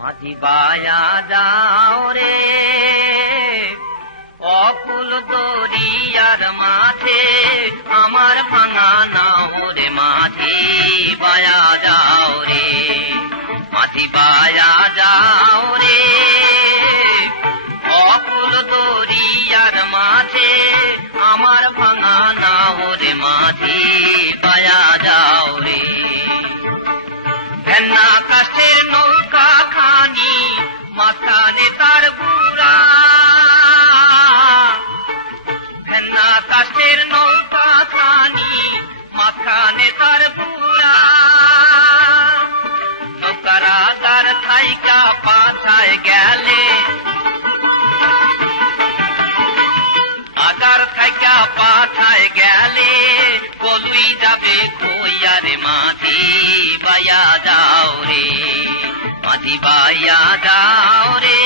মাঝি বায়া যাও রে অকুল দরিয়ার মাঝে আমার ভাঙা নাও রে মাঝি বায়া যাও রে মাঝি বায়া যাও রে অকুল দরিয়ার মাঝে আমার ভাঙা নাও রে মাঝি বায়া যাও রে ভেন্না কাঠের নৌকা খানি মাঝখানে তার বুড়া ভেন্না কাঠের নৌকা খানি মাঝখানে তার বুড়া নৌকারা তার থাইকা পাছায় গেলে আগার থাইকা পাছায় গেলে কলুই যাবে কইয়া রে মাঝি বায়া যাও রে মাঝি বায়া যাও রে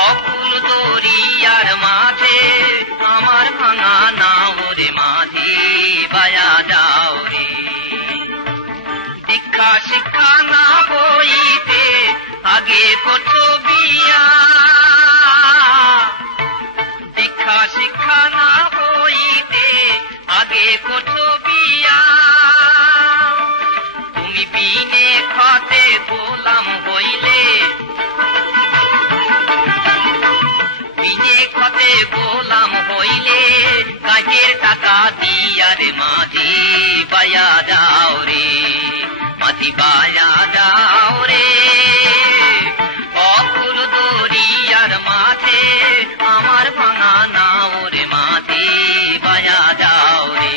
অকুল দরিয়ার মাঝে আমার ভাঙা নাও রে মাঝি বায়া যাও রে দীক্ষা শিক্ষা না বইতে আগে করছো বিয়া দীক্ষা শিক্ষা না বইতে আগে করছো বিয়া তুমি বিনে খাতে গোলাম হইলে বিনে খাতে গোলাম হইলে কাজের টাকা দিয়া রে মাঝি বায়া যাও রে মাঝি বায়া যাও রে অকুল দরিয়ার মাঝে আমার ভাঙা নাও রে মাঝি বায়া যাও রে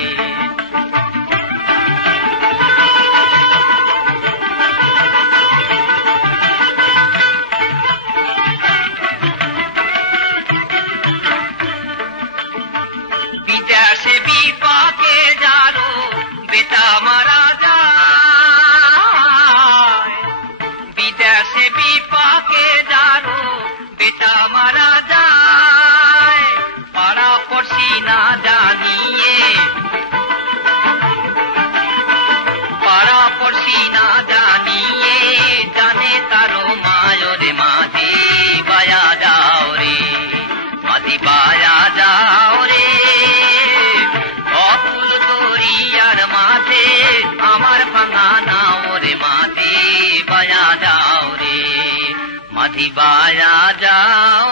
বিদেশে বিপাকে যারো বেটা মারা যায় বিদেশে বিপাকে যারো বেটা মারা যায় পাড়া পড়শি না জানিয়ে পাড়া পড়শি না জানিয়ে জানে তারো মায়রে মাঝি বায়া যাও রে মাঝি বায়া যাও রে অকুল দরিয়ার মাঝে আমার ভাঙা নাও রে মাঝি বায়া যাও রে মাঝি বায়া যাও